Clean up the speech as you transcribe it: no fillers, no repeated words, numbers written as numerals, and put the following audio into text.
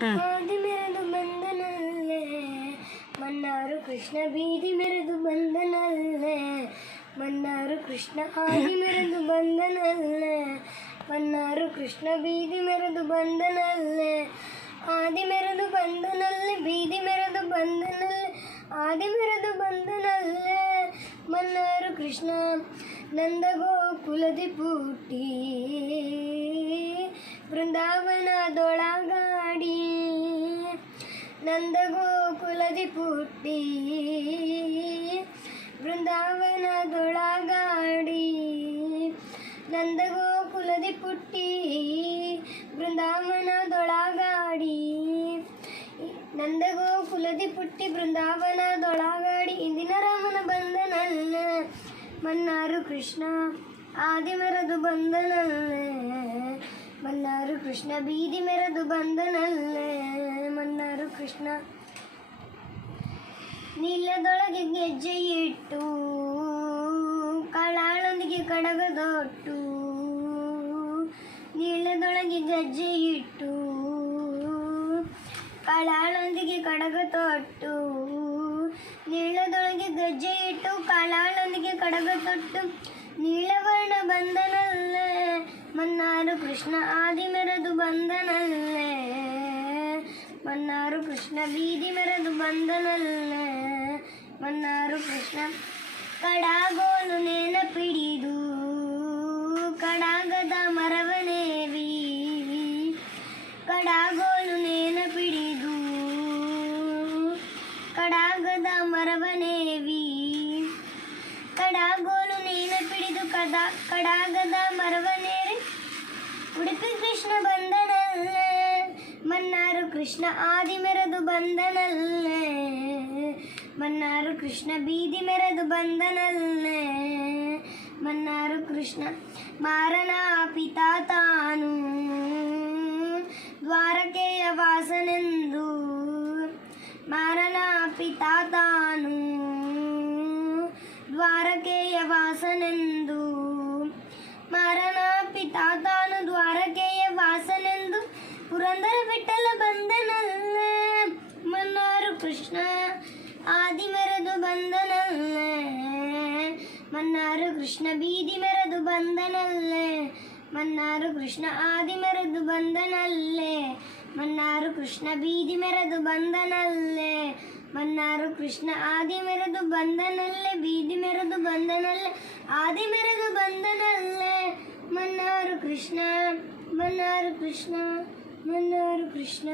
ಆದಿ ಮೆರೆದು ಬಂದನಲ್ಲೇ ಮನ್ನಾರು ಕೃಷ್ಣ ಬೀದಿ ಮೆರೆದು ಬಂದನಲ್ಲೇ ಮನ್ನಾರು ಕೃಷ್ಣ ಆದಿ ಮೆರೆದು ಬಂದನಲ್ಲೇ ಮನ್ನಾರು ಕೃಷ್ಣ ಬೀದಿ ಮೆರೆದು ಬಂದನಲ್ಲೇ ಆದಿ ಮೆರೆದು ಬಂದನಲ್ಲೇ ಬೀದಿ ಮೆರೆದು ಬಂದನಲ್ಲೇ ಆದಿ ಮೆರೆದು ಬಂದನಲ್ಲೇ ಮನ್ನಾರು ಕೃಷ್ಣ ನಂದ ಗೋಕುಲದಿ ಪುಟ್ಟಿ ಬೃಂದಾವನದೊಳಗಾಡಿ ನಂದ ಗೋಕುಲದಿ ಪುಟ್ಟಿ ಬೃಂದಾವನದೊಳಗಾಡಿ ನಂದ ಗೋಕುಲದಿ ಪುಟ್ಟಿ ಬೃಂದಾವನದೊಳಗಾಡಿ ನಂದ ಗೋಕುಲದಿ ಪುಟ್ಟಿ ಬೃಂದಾವನದೊಳಗಾಡಿ ಇಂದಿನ ರಾಮನ ಬಂದನಲ್ಲ ಮನ್ನಾರು ಕೃಷ್ಣ ಆದಿ ಮೆರೆದು ಬಂದನಲ್ಲೇ ಮನ್ನಾರು ಕೃಷ್ಣ ಬೀದಿ ಮೆರೆದು ಬಂದನಲ್ಲೇ ಮನ್ನಾರು ಕೃಷ್ಣ ನೀಲದೊಳಗೆ ಗೆಜ್ಜೆ ಇಟ್ಟು ಕಾಳಾಳೊಂದಿಗೆ ಕಡಗದೊಟ್ಟು ನೀಲದೊಳಗೆ ಗೆಜ್ಜೆ ಇಟ್ಟು ಕಾಳಾಳೊಂದಿಗೆ ಕಡಗ ತೊಟ್ಟು ನೀಳದೊಳಗೆ ಗೆಜ್ಜೆ ಇಟ್ಟು ಕಾಳಾಳೊಂದಿಗೆ ಕಡಗ ತೊಟ್ಟು ನೀಳವರ್ಣ ಬಂದನಲ್ಲೇ ಮನ್ನಾರು ಕೃಷ್ಣ ಆದಿ ಮೆರೆದು ಬಂದನಲ್ಲೇ ಮನ್ನಾರು ಕೃಷ್ಣ ಬೀದಿ ಮೆರೆದು ಬಂದನಲ್ಲೇ ಮನ್ನಾರು ಕೃಷ್ಣ ಕಡಾಗೋಲು ನೆನಪಿಡಿದು ಕಡಾಗದ ಮರವನೇವಿ ಕಡಾಗೋಲು ನೆನಪಿಡಿದು ಕಡಾಗದ ಮರವನೇವಿ ಕಡಾಗೋಲು ನೆನಪಿಡಿದು ಕಡಾಗದ ಮರವನೇರಿ ಉಡುಪಿ ಕೃಷ್ಣ ಬಂದನಲ್ಲೇ ಮನ್ನಾರು ಕೃಷ್ಣ ಆದಿ ಮೆರೆದು ಬಂದನಲ್ಲೇ ಮನ್ನಾರು ಕೃಷ್ಣ ಬೀದಿ ಮೆರೆದು ಬಂದನಲ್ಲೇ ಮನ್ನಾರು ಕೃಷ್ಣ ಮಾರನ ಪಿತಾ ತಾನು ದ್ವಾರಕೆಯ ವಾಸನೆಂದು ಮಾರನ ಪಿತಾ ತಾನು ದ್ವಾರಕೆಯ ವಾಸನೆಂದು ಮಾರನ ಪಿತಾ ತಾನು ದ್ವಾರಕೆಯ ವಾಸನೆಂದು ಪುರಂದರ ವಿಠಲ ಬಂದನಲ್ಲೇ ಮನ್ನಾರು ಕೃಷ್ಣ ಆದಿ ಮೆರೆದು ಬಂದನಲ್ಲೇ ಮನ್ನಾರು ಕೃಷ್ಣ ಬೀದಿ ಮೆರೆದು ಬಂದನಲ್ಲೇ ಮನ್ನಾರು ಕೃಷ್ಣ ಆದಿ ಮೆರೆದು ಬಂದನಲ್ಲೇ ಮನ್ನಾರು ಕೃಷ್ಣ ಬೀದಿ ಮೆರೆದು ಬಂದನಲ್ಲೇ ಮನ್ನಾರು ಕೃಷ್ಣ ಆದಿ ಮೆರೆದು ಬಂದನಲ್ಲೇ ಬೀದಿ ಮೆರೆದು ಬಂದನಲ್ಲೇ ಆದಿ ಮೆರೆದು ಬಂದನಲ್ಲೇ ಮನ್ನಾರು ಕೃಷ್ಣ ಮನ್ನಾರು ಕೃಷ್ಣ ಮನ್ನಾರು ಕೃಷ್ಣ